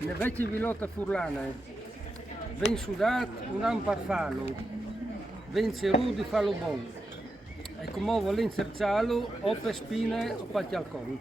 Le vecchie villotte furlane, ben sudat, un an per farlo, ben ceru di farlo buono. E come volen cerciarlo o per spine o per qualcosa.